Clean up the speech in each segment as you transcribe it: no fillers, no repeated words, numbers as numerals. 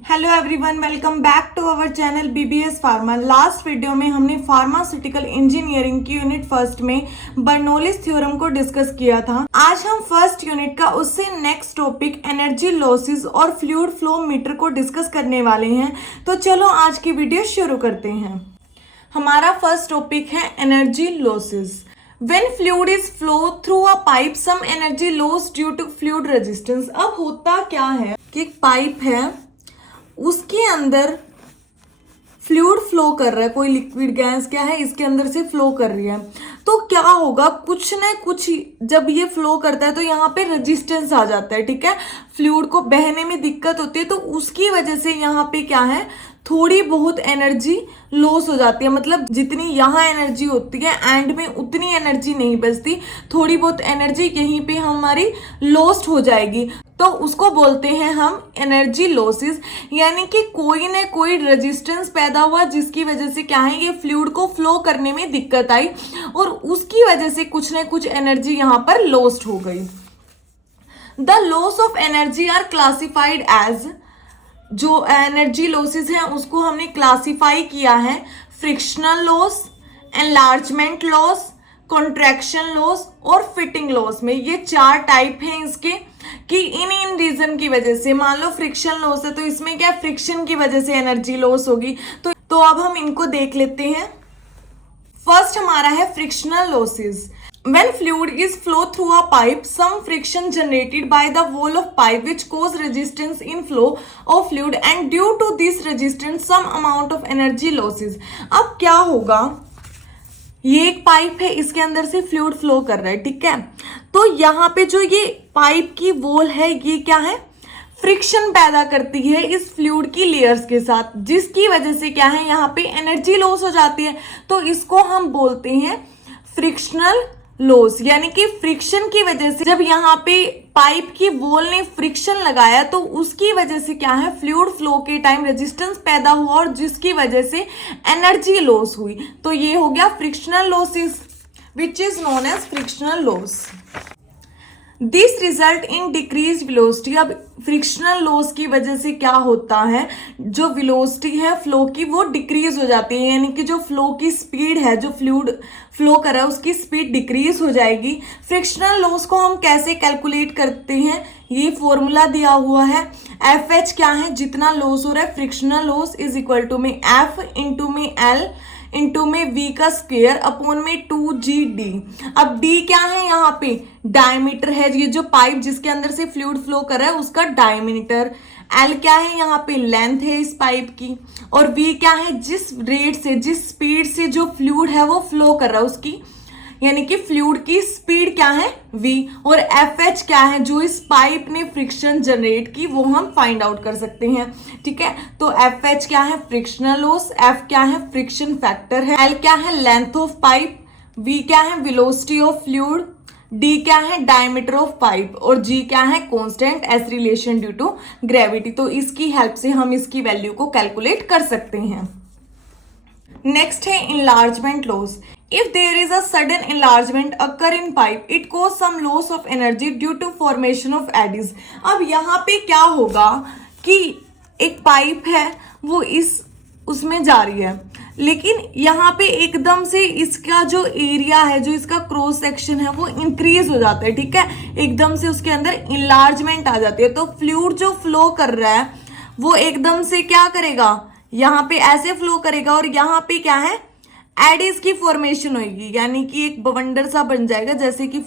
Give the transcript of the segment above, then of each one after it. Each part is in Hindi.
Hello everyone, welcome back to our channel BBS pharma. Last video में हमने फार्मास्यूटिकल इंजीनियरिंग की यूनिट फर्स्ट में बर्नौलीज थ्योरम को डिस्कस किया था। आज हम फर्स्ट यूनिट का उससे नेक्स्ट टॉपिक एनर्जी लॉसेस और फ्लूइड फ्लो मीटर को डिस्कस करने वाले हैं। तो चलो आज की वीडियो शुरू करते हैं। हमारा फर्स्ट टॉपिक है energy losses. When fluid is flow through a pipe, some energy loss due to fluid resistance। अब होता क्या है कि एक पाइप है, उसके अंदर फ्लूइड फ्लो कर रहा है, कोई लिक्विड गैस क्या है इसके अंदर से फ्लो कर रही है। तो क्या होगा, कुछ ना कुछ जब ये फ्लो करता है तो यहाँ पे रेजिस्टेंस आ जाता है। ठीक है, फ्लूइड को बहने में दिक्कत होती है, तो उसकी वजह से यहाँ पे क्या है, थोड़ी बहुत एनर्जी लॉस हो जाती है। मतलब जितनी यहाँ एनर्जी होती है एंड में उतनी एनर्जी नहीं बचती, थोड़ी बहुत एनर्जी यहीं पे हमारी लॉस्ट हो जाएगी। तो उसको बोलते हैं हम एनर्जी लॉसेस। यानी कि कोई ना कोई रेजिस्टेंस पैदा हुआ जिसकी वजह से क्या है, ये फ्लूइड को फ्लो करने में दिक्कत आई और उसकी वजह से कुछ ना कुछ एनर्जी यहाँ पर लॉस्ट हो गई। The loss of energy are classified as, जो एनर्जी लॉसेस हैं उसको हमने क्लासिफाई किया है frictional loss, enlargement loss, contraction loss और फिटिंग लॉस में। ये चार टाइप हैं इसके कि इन रीजन की वजह से, मान लो फ्रिक्शन लॉस है तो इसमें क्या फ्रिक्शन की वजह से एनर्जी लॉस होगी। तो अब हम इनको देख लेते हैं। फर्स्ट हमारा है frictional losses. When fluid is flow through a pipe, some friction generated by the wall of pipe which cause resistance in flow of fluid and due to this resistance some amount of energy losses। अब क्या होगा, ये एक पाइप है, इसके अंदर से फ्लूइड फ्लो कर रहा है। ठीक है, तो यहाँ पे जो ये पाइप की वॉल है ये क्या है, फ्रिक्शन पैदा करती है इस फ्लूइड की लेयर्स के साथ, जिसकी वजह से क्या है, यहाँ पे एनर्जी लॉस हो जाती है। तो इसको हम बोलते हैं फ्रिक्शनल लॉस। यानी कि फ्रिक्शन की वजह से जब यहाँ पे पाइप की वॉल ने फ्रिक्शन लगाया तो उसकी वजह से क्या है, फ्लूइड फ्लो के टाइम रेजिस्टेंस पैदा हुआ और जिसकी वजह से एनर्जी लॉस हुई। तो ये हो गया frictional losses, which is known as frictional loss. This result in decrease velocity. अब फ्रिक्शनल लॉस की वजह से क्या होता है, जो वेलोसिटी है फ्लो की वो डिक्रीज हो जाती है। यानी कि जो फ्लो की स्पीड है, जो फ्लूइड फ्लो कर रहा है उसकी स्पीड डिक्रीज हो जाएगी। फ्रिक्शनल लॉस को हम कैसे कैलकुलेट करते हैं, ये फॉर्मूला दिया हुआ है। एफ एच क्या है, जितना लॉस हो रहा है frictional loss is equal to में एफ इंटू में एल इंटू में वी का स्क्वायर अपॉन में 2GD। अब डी क्या है, यहाँ पे डायमीटर है, ये जो पाइप जिसके अंदर से फ्लूइड फ्लो कर रहा है उसका डायमीटर। एल क्या है, यहाँ पे लेंथ है इस पाइप की, और वी क्या है, जिस रेट से, जिस स्पीड से जो फ्लूइड है वो फ्लो कर रहा है उसकी, यानी कि फ्लूइड की स्पीड क्या है v, और एफ एच क्या है, जो इस पाइप ने फ्रिक्शन जनरेट की वो हम फाइंड आउट कर सकते हैं। ठीक है, तो एफ एच क्या है, फ्रिक्शनल लॉस, एफ क्या है, फ्रिक्शन फैक्टर है, एल क्या है, लेंथ ऑफ पाइप, v क्या है, वेलोसिटी ऑफ फ्लूइड, डी क्या है, डायमीटर ऑफ पाइप, और जी क्या है, constant as relation due to gravity. तो इसकी हेल्प से हम इसकी वैल्यू को कैलकुलेट कर सकते हैं। नेक्स्ट है enlargement loss। If there is a sudden enlargement occur in pipe, it cause some loss of energy due to formation of eddies। अब यहाँ पे क्या होगा कि एक पाइप है वो उसमें जा रही है, लेकिन यहाँ पे एकदम से इसका जो एरिया है, जो इसका क्रॉस सेक्शन है वो इंक्रीज हो जाता है। ठीक है, एकदम से उसके अंदर इनलार्जमेंट आ जाती है। तो फ्लूइड जो फ्लो कर रहा है वो एकदम से क्या करेगा, यहाँ पे ऐसे फ्लो करेगा और यहाँ पे क्या है, एडिस की फॉर्मेशन होगी। यानी कि एक बवंडर सा बन जाएगा, जैसे कि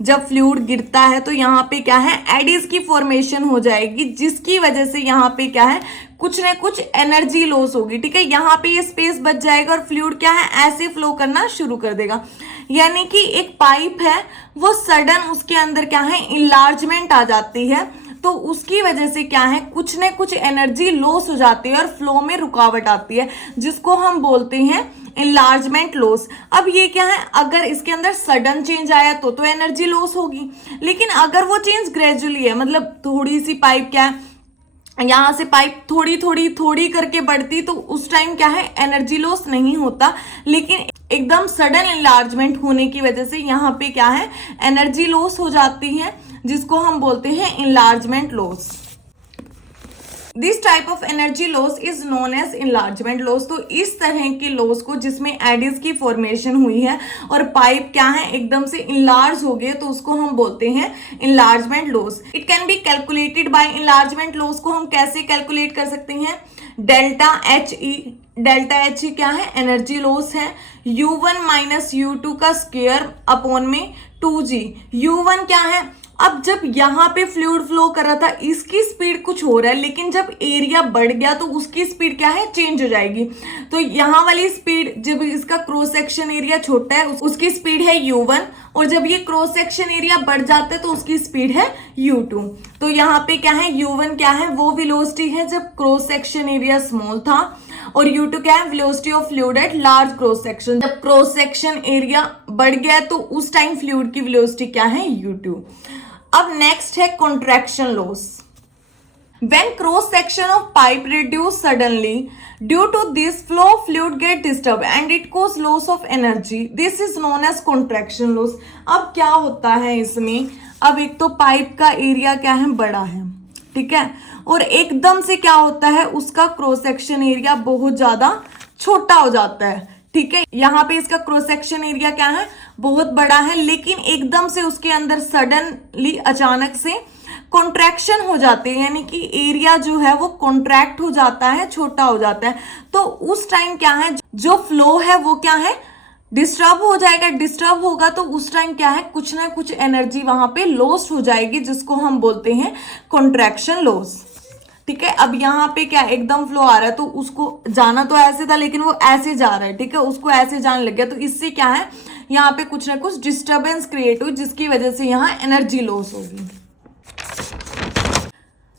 जब फ्लूइड गिरता है तो यहाँ पे क्या है, एडिस की फॉर्मेशन हो जाएगी, जिसकी वजह से यहाँ पे क्या है, कुछ ना कुछ एनर्जी लॉस होगी। ठीक है, यहाँ पे ये स्पेस बच जाएगा और फ्लूइड क्या है, ऐसे फ्लो करना शुरू कर देगा। यानी कि एक पाइप है वो सडन उसके अंदर क्या है, इनलार्जमेंट आ जाती है, तो उसकी वजह से क्या है, कुछ न कुछ एनर्जी लॉस हो जाती है और फ्लो में रुकावट आती है, जिसको हम बोलते हैं इनलार्जमेंट लॉस। अब ये क्या है, अगर इसके अंदर सडन चेंज आया तो एनर्जी लॉस होगी, लेकिन अगर वो चेंज ग्रेजुअली है, मतलब थोड़ी सी पाइप क्या है, यहाँ से पाइप थोड़ी थोड़ी थोड़ी करके बढ़ती, तो उस टाइम क्या है, एनर्जी लॉस नहीं होता। लेकिन एकदम सडन इनलार्जमेंट होने की वजह से यहाँ पे क्या है, एनर्जी लॉस हो जाती है, जिसको हम बोलते हैं enlargement loss. This type of energy loss is known as enlargement loss. तो इस तरह के लॉस को जिसमें एडिस की फॉर्मेशन हुई है और पाइप क्या है एकदम से इनलार्ज हो गए तो उसको हम बोलते हैं enlargement loss. It can be calculated bye enlargement loss को हम कैसे कैलकुलेट कर सकते हैं, delta H E, delta H क्या है एनर्जी लॉस है, U1 माइनस U2 का स्क्वायर अपॉन में 2G। U1 क्या है, अब जब यहाँ पे फ्लूइड फ्लो कर रहा था इसकी स्पीड कुछ हो रहा है, लेकिन जब एरिया बढ़ गया तो उसकी स्पीड क्या है चेंज हो जाएगी। तो यहाँ वाली स्पीड जब इसका क्रॉस सेक्शन एरिया छोटा है उसकी स्पीड है U1, और जब ये क्रॉस सेक्शन एरिया बढ़ जाता है तो उसकी स्पीड है U2। तो यहाँ पे क्या है U1 क्या है वो वेलोसिटी है जब क्रॉस सेक्शन एरिया स्मॉल था, और U2 क्या है velocity of fluid at large cross section. जब क्रॉस सेक्शन एरिया बढ़ गया तो उस टाइम फ्लूइड की वेलोसिटी क्या है U2। अब नेक्स्ट है contraction loss. When cross section of pipe reduce suddenly due to this flow fluid get disturbed and it cause loss of energy, this is known as contraction loss। अब क्या होता है इसमें, अब एक तो पाइप का एरिया क्या है बड़ा है, ठीक है, और एकदम से क्या होता है उसका क्रॉस सेक्शन एरिया बहुत ज्यादा छोटा हो जाता है, ठीक है। यहाँ पे इसका क्रॉस सेक्शन एरिया क्या है बहुत बड़ा है, लेकिन एकदम से उसके अंदर सडनली अचानक से कॉन्ट्रैक्शन हो जाते हैं, यानी कि एरिया जो है वो कॉन्ट्रैक्ट हो जाता है, छोटा हो जाता है। तो उस टाइम क्या है जो फ्लो है वो क्या है डिस्टर्ब हो जाएगा। डिस्टर्ब होगा तो उस टाइम क्या है कुछ ना कुछ एनर्जी वहां पे लॉस हो जाएगी, जिसको हम बोलते हैं कॉन्ट्रैक्शन लॉस, ठीक है। अब यहाँ पे क्या एकदम फ्लो आ रहा है तो उसको जाना तो ऐसे था लेकिन वो ऐसे जा रहा है, ठीक है, उसको ऐसे जाने लग गया, तो इससे क्या है यहाँ पे कुछ ना कुछ डिस्टर्बेंस क्रिएट हुई जिसकी वजह से यहाँ एनर्जी लॉस होगी।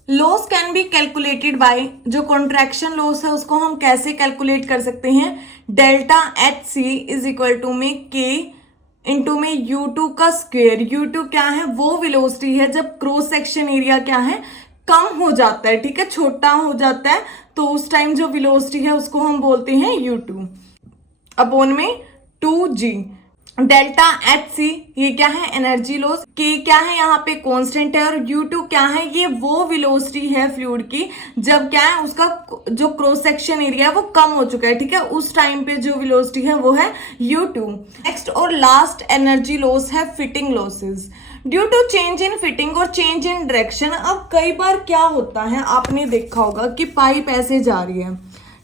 Loss can be calculated by, जो कॉन्ट्रैक्शन लॉस है उसको हम कैसे कैलकुलेट कर सकते हैं, delta H C is equal to में के इंटू में U2 का स्क्वायर। U2 क्या है वो वेलोसिटी है जब क्रॉस सेक्शन एरिया क्या है कम हो जाता है, ठीक है, छोटा हो जाता है, तो उस टाइम जो वेलोसिटी है उसको हम बोलते हैं U2 अपॉन में 2G। डेल्टा एच सी ये क्या है एनर्जी लॉस, के क्या है यहाँ पे कांस्टेंट है, और U2 क्या है ये वो वेलोसिटी है फ्लूइड की जब क्या है उसका जो क्रॉस सेक्शन एरिया है वो कम हो चुका है, ठीक है, उस टाइम पे जो वेलोसिटी है वो है U2। नेक्स्ट और लास्ट एनर्जी लॉस है fitting losses due to change in fitting और चेंज इन डायरेक्शन। अब कई बार क्या होता है आपने देखा होगा कि पाइप ऐसे जा रही है,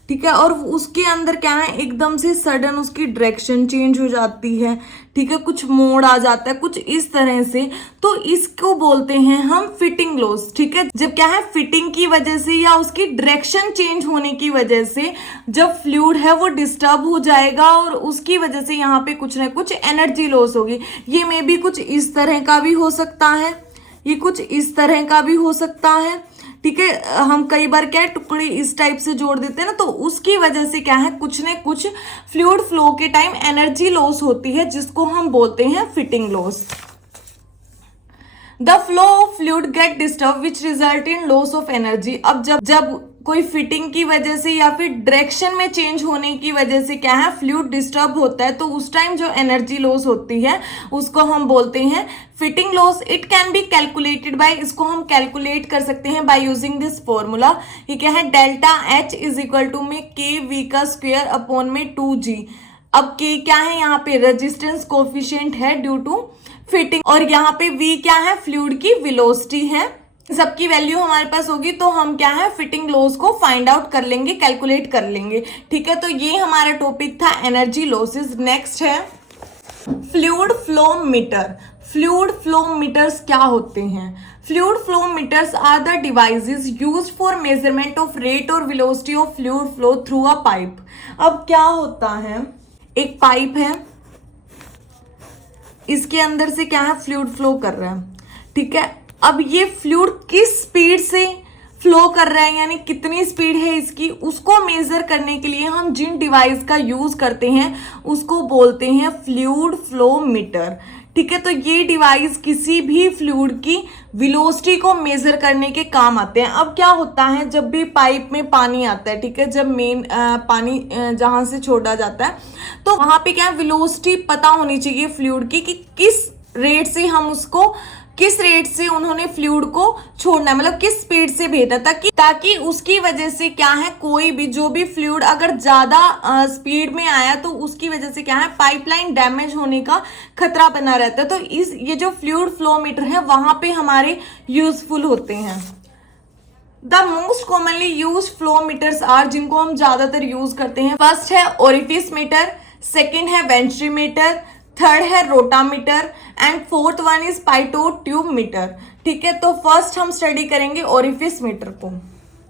ठीक है, और उसके अंदर क्या है एकदम से सडन उसकी डायरेक्शन चेंज हो जाती है, ठीक है, कुछ मोड़ आ जाता है कुछ इस तरह से, तो इसको बोलते हैं हम फिटिंग लॉस, ठीक है। जब क्या है फिटिंग की वजह से या उसकी डायरेक्शन चेंज होने की वजह से जब फ्लूइड है वो डिस्टर्ब हो जाएगा और उसकी वजह से यहाँ पे कुछ ना कुछ एनर्जी लॉस होगी। ये मे बी कुछ इस तरह का भी हो सकता है, ये कुछ इस तरह का भी हो सकता है, ठीक है। हम कई बार क्या है टुकड़े इस टाइप से जोड़ देते हैं ना, तो उसकी वजह से क्या है कुछ न कुछ फ्लूइड फ्लो के टाइम एनर्जी लॉस होती है जिसको हम बोलते हैं fitting loss. The flow of fluid get disturb which result in loss of energy. अब जब कोई फिटिंग की वजह से या फिर डायरेक्शन में चेंज होने की वजह से क्या है फ्लूइड डिस्टर्ब होता है, तो उस टाइम जो एनर्जी लॉस होती है उसको हम बोलते हैं fitting loss. It can be calculated bye, इसको हम कैलकुलेट कर सकते हैं बाय यूजिंग दिस फॉर्मूला। ये क्या है delta H is equal to में के वी का स्क्वायर अपॉन में 2G। अब के क्या है यहाँ पे रेजिस्टेंस कोफिशिएंट है ड्यू टू फिटिंग, और यहाँ पे वी क्या है फ्लूइड की वेलोसिटी है। सबकी वैल्यू हमारे पास होगी तो हम क्या है फिटिंग लॉस को फाइंड आउट कर लेंगे, कैलकुलेट कर लेंगे, ठीक है। तो ये हमारा टॉपिक था एनर्जी लॉसेस। नेक्स्ट है fluid flow meter. Fluid flow meters क्या होते हैं? Fluid flow meters are the devices used for measurement of rate और velocity of fluid flow through a pipe. अब क्या होता है, एक पाइप है, इसके अंदर से क्या है फ्लूइड फ्लो कर रहा है, ठीक है। अब ये फ्लूइड किस स्पीड से फ्लो कर रहा है, यानी कितनी स्पीड है इसकी, उसको मेजर करने के लिए हम जिन डिवाइस का यूज करते हैं उसको बोलते हैं फ्लूइड फ्लो मीटर, ठीक है। तो ये डिवाइस किसी भी फ्लूइड की वेलोसिटी को मेजर करने के काम आते हैं। अब क्या होता है जब भी पाइप में पानी आता है, ठीक है, जब मेन पानी जहां से छोड़ा जाता है तो वहां पे क्या वेलोसिटी पता होनी चाहिए फ्लूइड की कि किस रेट से हम उसको किस रेट से उन्होंने फ्लूइड को छोड़ना है, मतलब किस स्पीड से भेजा, ताकि उसकी वजह से क्या है, कोई भी जो भी फ्लूइड अगर ज्यादा स्पीड में आया तो उसकी वजह से क्या है, पाइपलाइन डैमेज होने का खतरा बना रहता है। तो ये जो फ्लूइड फ्लो मीटर है वहां पे हमारे यूजफुल होते हैं। The most commonly use flow meters are, जिनको हम ज्यादातर यूज करते हैं, फर्स्ट है ओरिफिस मीटर, सेकेंड है वेंट्रीमीटर, थर्ड है rotameter and fourth one is pitot tube meter. ठीक है, तो फर्स्ट हम स्टडी करेंगे ओरिफिस मीटर को।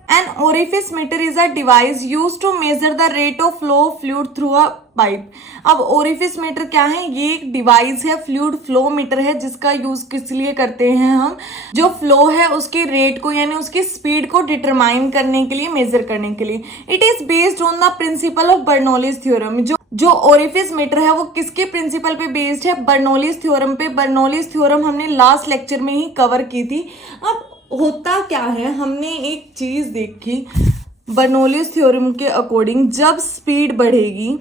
An orifice meter is a device use to measure the rate of flow of fluid through a pipe. अब ओरिफिस मीटर क्या है, ये एक डिवाइस है, फ्लूइड फ्लो मीटर है, जिसका यूज किस लिए करते हैं हम, जो फ्लो है उसके रेट को यानी उसकी स्पीड को डिटरमाइन करने के लिए, मेजर करने के लिए। It is based on the principle of Bernoulli's theorem. जो ओरिफिस मीटर है वो किसके प्रिंसिपल पे बेस्ड है, बर्नौलीज थ्योरम पे। बर्नौलीज थ्योरम हमने लास्ट लेक्चर में ही कवर की थी। अब होता क्या है, हमने एक चीज देखी बर्नौलीज थ्योरम के अकॉर्डिंग, जब स्पीड बढ़ेगी,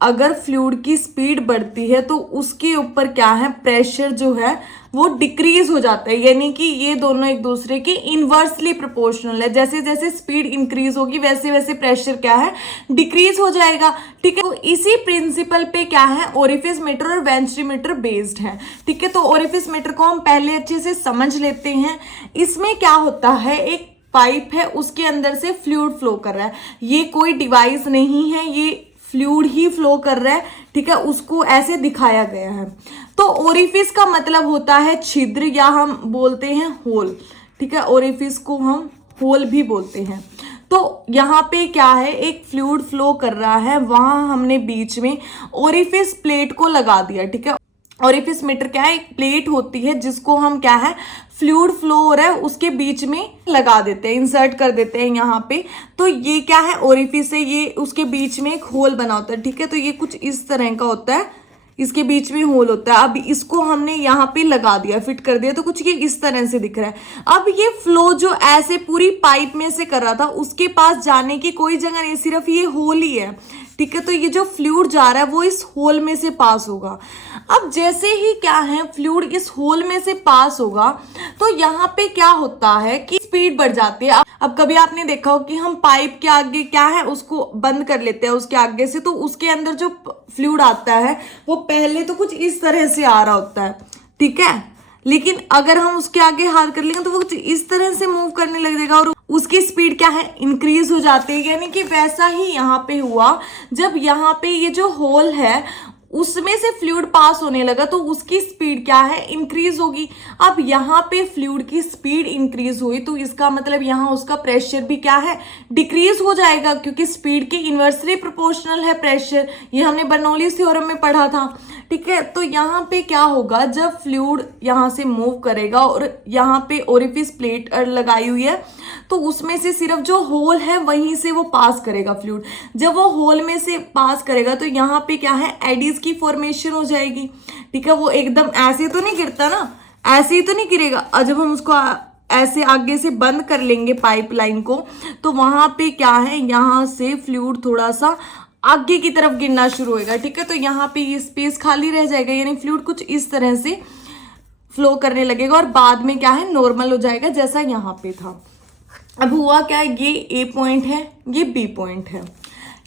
अगर फ्लूइड की स्पीड बढ़ती है तो उसके ऊपर क्या है, प्रेशर जो है वो डिक्रीज हो जाता है, यानी कि ये दोनों एक दूसरे के इनवर्सली प्रोपोर्शनल है। जैसे जैसे स्पीड इंक्रीज होगी वैसे वैसे प्रेशर क्या है, डिक्रीज हो जाएगा। ठीक है, तो इसी प्रिंसिपल पे क्या है, ओरिफिस मीटर और वेंट्रीमीटर बेस्ड है। ठीक है, तो ओरिफिस मीटर को हम पहले अच्छे से समझ लेते हैं। इसमें क्या होता है, एक पाइप है, उसके अंदर से फ्लूइड फ्लो कर रहा है। ये कोई डिवाइस नहीं है, ये फ्लूइड ही फ्लो कर रहा है। ठीक है, उसको ऐसे दिखाया गया है। तो ओरिफिस का मतलब होता है छिद्र, या हम बोलते हैं होल। ठीक है, ओरिफिस को हम होल भी बोलते हैं। तो यहाँ पे क्या है, एक फ्लूइड फ्लो कर रहा है, वहां हमने बीच में ओरिफिस प्लेट को लगा दिया। ठीक है, ओरिफिस मीटर क्या है, एक प्लेट होती है जिसको हम क्या है, फ्लूइड फ्लो हो रहा है उसके बीच में लगा देते हैं, इंसर्ट कर देते हैं यहाँ पे। तो ये क्या है, ओरिफिस है, ये उसके बीच में एक होल बना होता है। ठीक है, तो ये कुछ इस तरह का होता है, इसके बीच में होल होता है। अब इसको हमने यहाँ पे लगा दिया, फिट कर दिया, तो कुछ ये इस तरह से दिख रहा है। अब ये फ्लो जो ऐसे पूरी पाइप में से कर रहा था, उसके पास जाने की कोई जगह नहीं, सिर्फ ये होल ही है। ठीक है, तो ये जो फ्लूइड जा रहा है वो इस होल में से पास होगा। अब जैसे ही क्या है, फ्लूइड इस होल में से पास होगा तो यहाँ पे क्या होता है कि स्पीड बढ़ जाती है। अब कभी आपने देखा हो कि हम पाइप के आगे क्या है, उसको बंद कर लेते हैं उसके आगे से, तो उसके अंदर जो फ्लूइड आता है वो पहले तो कुछ इस तरह से आ रहा होता है। ठीक है, लेकिन अगर हम उसके आगे हाथ कर लेंगे तो वो कुछ इस तरह से मूव करने लगेगा और उसकी स्पीड क्या है, इंक्रीज हो जाती है। यानी कि वैसा ही यहाँ पे हुआ, जब यहाँ पे ये जो होल है उसमें से फ्लूइड पास होने लगा तो उसकी स्पीड क्या है, इंक्रीज होगी। अब यहाँ पे फ्लूइड की स्पीड इंक्रीज हुई तो इसका मतलब यहाँ उसका प्रेशर भी क्या है, डिक्रीज हो जाएगा, क्योंकि स्पीड के इनवर्सली प्रोपोर्शनल है प्रेशर। ये हमने बर्नौलीज थ्योरम में पढ़ा था। ठीक है, तो यहाँ पे क्या होगा, जब फ्लूइड यहाँ से मूव करेगा और यहाँ पे ओरिफिस प्लेट लगाई हुई है तो उसमें से सिर्फ जो होल है वहीं से वो पास करेगा फ्लूइड। जब वो होल में से पास करेगा तो यहाँ पे क्या है, एडीज की फॉर्मेशन हो जाएगी। ठीक है, वो एकदम ऐसे तो नहीं गिरता ना, ऐसे ही तो नहीं गिरेगा। और जब हम उसको ऐसे आगे से बंद कर लेंगे पाइपलाइन को तो वहां पे क्या है, यहाँ से फ्लूइड थोड़ा सा आगे की तरफ गिरना शुरू होगा। ठीक है, तो यहाँ पे ये स्पेस खाली रह जाएगा, यानी फ्लूइड कुछ इस तरह से फ्लो करने लगेगा और बाद में क्या है, नॉर्मल हो जाएगा जैसा यहाँ पे था। अब हुआ क्या, ये ए पॉइंट है, ये बी पॉइंट है।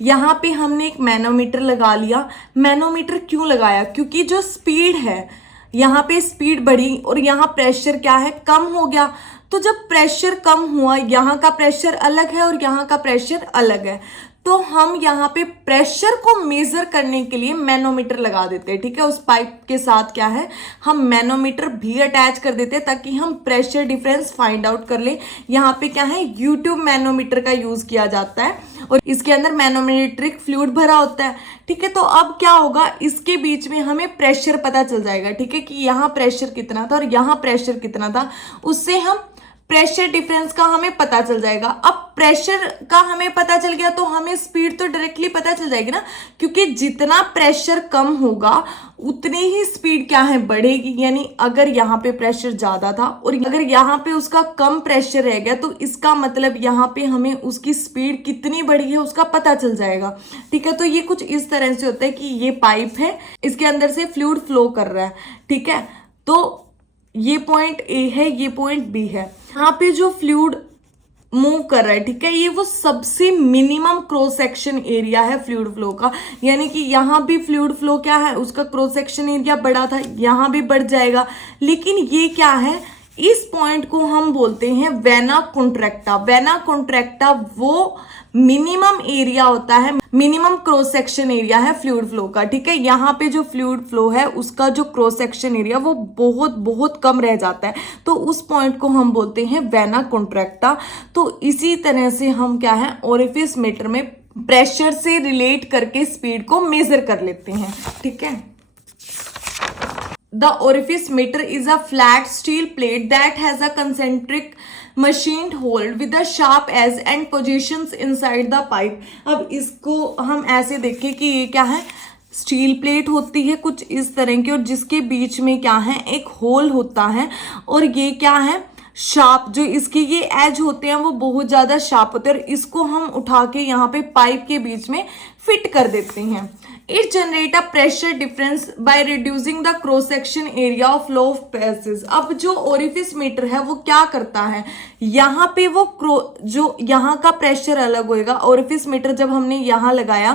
यहाँ पे हमने एक मैनोमीटर लगा लिया। मैनोमीटर क्यों लगाया, क्योंकि जो स्पीड है, यहाँ पे स्पीड बढ़ी और यहाँ प्रेशर क्या है, कम हो गया। तो जब प्रेशर कम हुआ, यहाँ का प्रेशर अलग है और यहाँ का प्रेशर अलग है, तो हम यहाँ पे प्रेशर को मेजर करने के लिए मैनोमीटर लगा देते हैं। ठीक है, उस पाइप के साथ क्या है, हम मैनोमीटर भी अटैच कर देते हैं ताकि हम प्रेशर डिफरेंस फाइंड आउट कर ले। यहाँ पे क्या है, यूट्यूब मैनोमीटर का यूज किया जाता है और इसके अंदर मैनोमेट्रिक फ्लूइड भरा होता है। ठीक है, तो अब क्या होगा, इसके बीच में हमें प्रेशर पता चल जाएगा। ठीक है, कि यहाँ प्रेशर कितना था और यहाँ प्रेशर कितना था, उससे हम प्रेशर डिफरेंस का हमें पता चल जाएगा। अब प्रेशर का हमें पता चल गया तो हमें स्पीड तो डायरेक्टली पता चल जाएगी ना, क्योंकि जितना प्रेशर कम होगा उतनी ही स्पीड क्या है, बढ़ेगी। यानी अगर यहाँ पे प्रेशर ज्यादा था और अगर यहाँ पे उसका कम प्रेशर रह गया तो इसका मतलब यहाँ पे हमें उसकी स्पीड कितनी बढ़ी है उसका पता चल जाएगा। ठीक है, तो ये कुछ इस तरह से होता है कि ये पाइप है, इसके अंदर से फ्लूइड फ्लो कर रहा है। ठीक है, तो ये पॉइंट ए है, ये पॉइंट बी है। यहाँ पे जो फ्लूइड मूव कर रहा है, ठीक है, ये वो सबसे मिनिमम क्रॉस सेक्शन एरिया है फ्लूइड फ्लो का। यानी कि यहाँ भी फ्लूइड फ्लो क्या है, उसका क्रॉस सेक्शन एरिया बड़ा था, यहाँ भी बढ़ जाएगा। लेकिन ये क्या है, इस पॉइंट को हम बोलते हैं वेना कॉन्ट्रैक्टा। वेना कॉन्ट्रैक्टा वो मिनिमम एरिया होता है, मिनिमम क्रॉस सेक्शन एरिया है फ्लूइड फ्लो का, ठीक है। यहाँ पे जो फ्लूइड फ्लो है उसका जो क्रॉस सेक्शन एरिया वो बहुत बहुत कम रह जाता है, तो उस पॉइंट को हम बोलते हैं वेना कॉन्ट्रैक्टा। तो इसी तरह से हम क्या है, ओरिफिस मीटर में प्रेशर से रिलेट करके स्पीड को मेजर कर लेते हैं, ठीक है। The orifice meter is a flat steel plate that has a concentric machined hole with a sharp edge and positions inside the pipe. अब इसको हम ऐसे देखें कि ये क्या है, स्टील प्लेट होती है कुछ इस तरह की, और जिसके बीच में क्या है, एक होल होता है, और ये क्या है, शार्प, जो इसके ये एज होते हैं वो बहुत ज्यादा शार्प होते हैं, और इसको हम उठा के यहाँ पे पाइप के बीच में फिट कर देते हैं। It generate a pressure difference by reducing the cross section area of flow of passage. अब जो ओरिफिस मीटर है वो क्या करता है, यहाँ पे वो जो यहाँ का प्रेशर अलग होएगा, ओरिफिस मीटर जब हमने यहाँ लगाया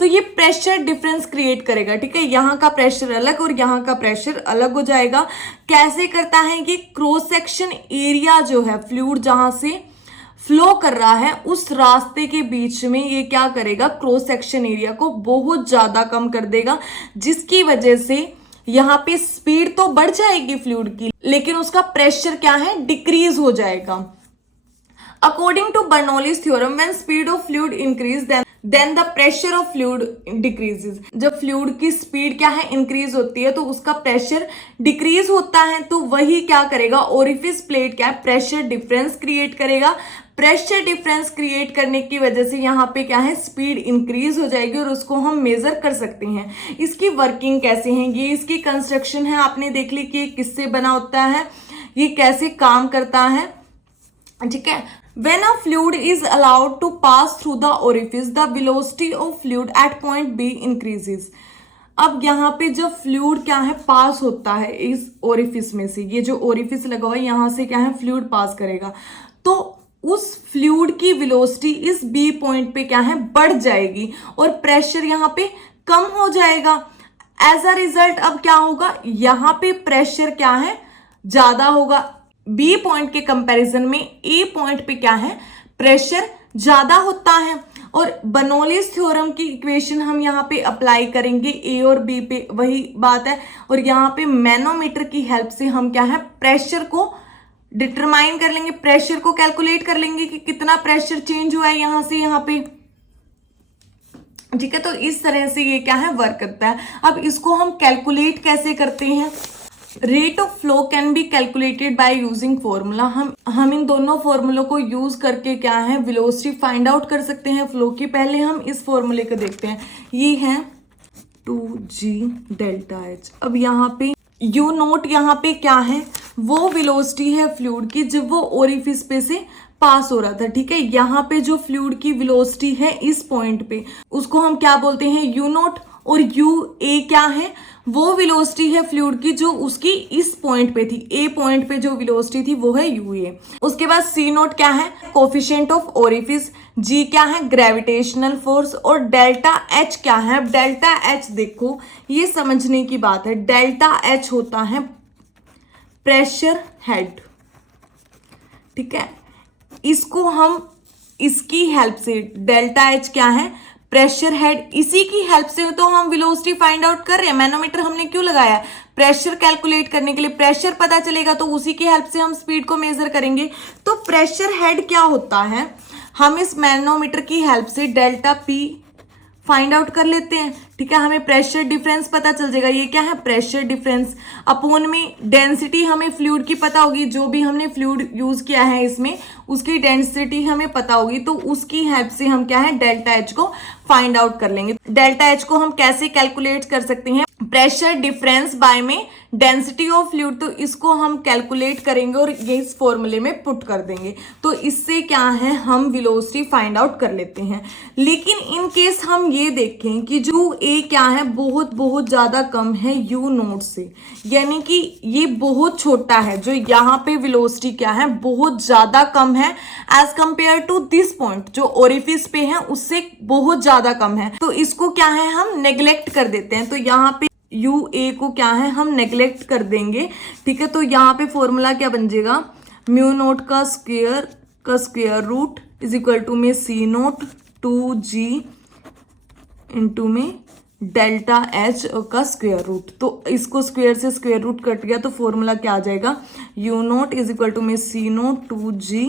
तो ये प्रेशर डिफरेंस क्रिएट करेगा, ठीक है। यहाँ का प्रेशर अलग और यहाँ का प्रेशर अलग हो जाएगा। कैसे करता है, ये क्रॉस सेक्शन एरिया जो है, फ्लूइड जहां से फ्लो कर रहा है उस रास्ते के बीच में ये क्या करेगा, क्रॉस सेक्शन एरिया को बहुत ज्यादा कम कर देगा, जिसकी वजह से यहाँ पे स्पीड तो बढ़ जाएगी फ्लूइड की, लेकिन उसका प्रेशर क्या है, डिक्रीज हो जाएगा। According to Bernoulli's theorem, when speed of fluid increase then the pressure of fluid decreases. जब फ्लूइड की स्पीड क्या है, इंक्रीज होती है, तो उसका प्रेशर डिक्रीज होता है, तो वही क्या करेगा, ओरिफिस प्लेट क्या है, प्रेशर डिफरेंस क्रिएट करेगा। प्रेशर डिफरेंस क्रिएट करने की वजह से यहाँ पे क्या है, स्पीड इंक्रीज हो जाएगी, और उसको हम मेजर कर सकते हैं। इसकी वर्किंग कैसे है, ये इसकी कंस्ट्रक्शन है, आपने देख ली कि किससे बना होता है, ये कैसे काम करता है, ठीक है। When a fluid is allowed to pass through the orifice, the velocity of fluid at point B increases. अब यहाँ पे जब फ्लूइड क्या है, पास होता है इस ओरिफिस में से, ये जो ओरिफिस लगा हुआ है यहाँ से क्या है, फ्लूइड पास करेगा, तो उस फ्लूइड की वेलोसिटी इस बी पॉइंट पे क्या है, बढ़ जाएगी, और प्रेशर यहाँ पे कम हो जाएगा। एज अ रिजल्ट अब क्या होगा, यहाँ पे प्रेशर क्या है, ज्यादा होगा। बी पॉइंट के कंपैरिजन में ए पॉइंट पे क्या है, प्रेशर ज्यादा होता है। और बर्नौलीज थ्योरम की इक्वेशन हम यहाँ पे अप्लाई करेंगे ए और बी पे, वही बात है। और यहाँ पे मैनोमीटर की हेल्प से हम क्या है, प्रेशर को डिटरमाइन कर लेंगे, प्रेशर को कैलकुलेट कर लेंगे कि कितना प्रेशर चेंज हुआ है यहाँ से यहाँ पे, ठीक है। तो इस तरह से ये क्या है, वर्क करता है। अब इसको हम कैलकुलेट कैसे करते हैं, rate of flow can be calculated by using formula. हम इन दोनों फॉर्मूलों को यूज करके क्या है, वेलोसिटी फाइंड आउट कर सकते हैं फ्लो की। पहले हम इस फॉर्मूले को देखते हैं, ये है 2g डेल्टा एच। अब यहाँ पे यू नोट, यहाँ पे क्या है, वो वेलोसिटी है फ्लूइड की जब वो ओरिफिस पे से पास हो रहा था, ठीक है। यहाँ पे जो फ्लूइड की वेलोसिटी है इस पॉइंट पे, उसको हम क्या बोलते हैं, यू नोट। और यू ए क्या है, वो वेलोसिटी है फ्लूइड की जो उसकी इस पॉइंट पे थी, ए पॉइंट पे जो वेलोसिटी थी वो है यू ए। उसके बाद सी नोट क्या है, कोफिशिएंट ऑफ ओरिफिस, जी क्या है, ग्रेविटेशनल फोर्स, और डेल्टा एच क्या है। डेल्टा एच देखो, ये समझने की बात है, डेल्टा एच होता है प्रेशर हेड, ठीक है। इसको हम इसकी हेल्प से, डेल्टा एच क्या है, प्रेशर हेड, इसी की हेल्प से तो हम वेलोसिटी फाइंड आउट कर रहे हैं। मैनोमीटर हमने क्यों लगाया, प्रेशर कैलकुलेट करने के लिए, प्रेशर पता चलेगा तो उसी की हेल्प से हम स्पीड को मेजर करेंगे। तो प्रेशर हेड क्या होता है, हम इस मैनोमीटर की हेल्प से डेल्टा पी फाइंड आउट कर लेते हैं, ठीक है। हमें प्रेशर डिफरेंस पता चल जाएगा, ये क्या है, प्रेशर डिफरेंस अपॉन में डेंसिटी हमें फ्लूइड की पता होगी, जो भी हमने फ्लूइड यूज किया है इसमें उसकी डेंसिटी हमें पता होगी, तो उसकी हेल्प से हम क्या है, डेल्टा एच को फाइंड आउट कर लेंगे। डेल्टा एच को हम कैसे कैलकुलेट कर सकते हैं, प्रेशर डिफरेंस बाय में डेंसिटी ऑफ फ्लूइड, तो इसको हम कैलकुलेट करेंगे और ये इस फॉर्मूले में पुट कर देंगे। तो इससे क्या है, हम वेलोसिटी फाइंड आउट कर लेते हैं। लेकिन इन केस हम ये देखें कि जो ए क्या है, बहुत बहुत ज़्यादा कम है यू नोट से, यानी कि ये बहुत छोटा है। जो यहाँ पे वेलोसिटी क्या है, बहुत ज़्यादा कम है as compare to this point, जो ओरिफिस पे है उससे बहुत ज़्यादा कम है। तो इसको क्या है, हम नेग्लेक्ट कर देते हैं। तो यहाँ पे यू ए को क्या है, हम नेग्लेक्ट कर देंगे। ठीक है, तो यहाँ पे फॉर्मूला क्या बन जाएगा, म्यू नोट का square root is equal to में सी नोट 2g इंटू में डेल्टा एच का स्क्वायर रूट। तो इसको स्क्वायर से स्क्वायर रूट कट गया, तो फॉर्मूला क्या आ जाएगा, U not is equal to में C not 2g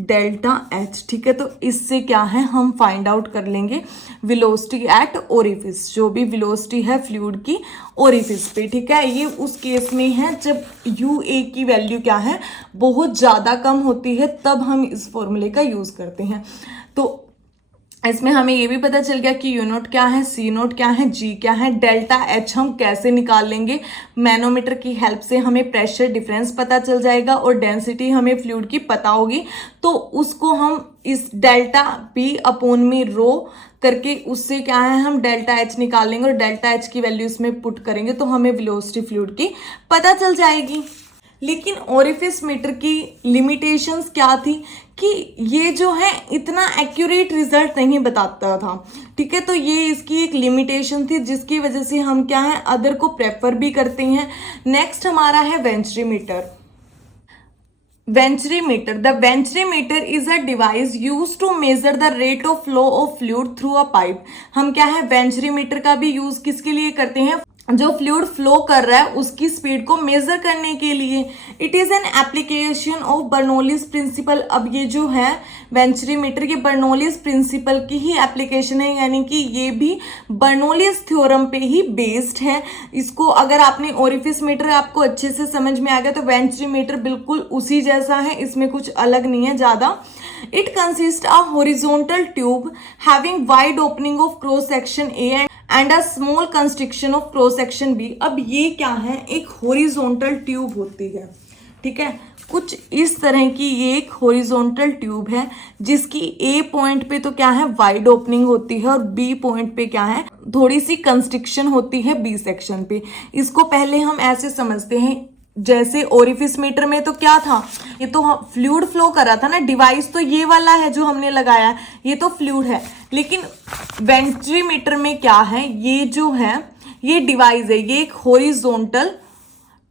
delta H. ठीक है, तो इससे क्या है, हम फाइंड आउट कर लेंगे वेलोसिटी एट ओरिफिस, जो भी वेलोसिटी है फ्लूइड की ओरिफिस पे। ठीक है, ये उस केस में है जब यू ए की वैल्यू क्या है, बहुत ज़्यादा कम होती है, तब हम इस फॉर्मूले का यूज़ करते हैं। तो इसमें हमें ये भी पता चल गया कि यू नोट क्या है, सी नोट क्या है, जी क्या है, डेल्टा एच हम कैसे निकाल लेंगे, मैनोमीटर की हेल्प से हमें प्रेशर डिफरेंस पता चल जाएगा और डेंसिटी हमें फ्लूइड की पता होगी। तो उसको हम इस डेल्टा पी अपॉन में रो करके उससे क्या है, हम डेल्टा एच निकाल लेंगे और डेल्टा एच की वैल्यू इसमें पुट करेंगे, तो हमें वेलोसिटी फ्लूइड की पता चल जाएगी। लेकिन ओरिफिस मीटर की लिमिटेशंस क्या थी कि ये जो है इतना एक्यूरेट रिजल्ट नहीं बताता था। ठीक है, तो ये इसकी एक लिमिटेशन थी, जिसकी वजह से हम क्या है, अदर को प्रेफर भी करते हैं। नेक्स्ट हमारा है venturi meter. Venturi meter, the venturi meter is a device use to measure the rate of flow of fluid through a pipe. हम क्या है, वेंचुरीमीटर का भी यूज किसके लिए करते हैं, जो फ्लूइड फ्लो कर रहा है उसकी स्पीड को मेजर करने के लिए। It is an application of Bernoulli's principle. अब ये जो है वेंचुरीमीटर, ये बर्नौलीज प्रिंसिपल की ही एप्लीकेशन है, यानी कि ये भी बर्नौलीज थ्योरम पे ही बेस्ड है। इसको अगर आपने ओरिफिस मीटर आपको अच्छे से समझ में आ गया, तो वेंचुरीमीटर बिल्कुल उसी जैसा है, इसमें कुछ अलग नहीं है ज़्यादा। It consists a horizontal tube having wide opening of cross section A and a small constriction of cross section B। अब ये क्या है, एक horizontal tube होती है। ठीक है, कुछ इस तरह की ये एक horizontal tube है, जिसकी A पॉइंट पे तो क्या है, वाइड ओपनिंग होती है और B पॉइंट पे क्या है, थोड़ी सी कंस्ट्रिक्शन होती है B सेक्शन पे। इसको पहले हम ऐसे समझते हैं, जैसे ओरिफिस मीटर में तो क्या था, ये तो फ्लूइड फ्लो कर रहा था ना, डिवाइस तो ये वाला है जो हमने लगाया, ये तो फ्लूइड है। लेकिन वेंचुरीमीटर में क्या है, ये जो है ये डिवाइस है, ये एक हॉरिजॉन्टल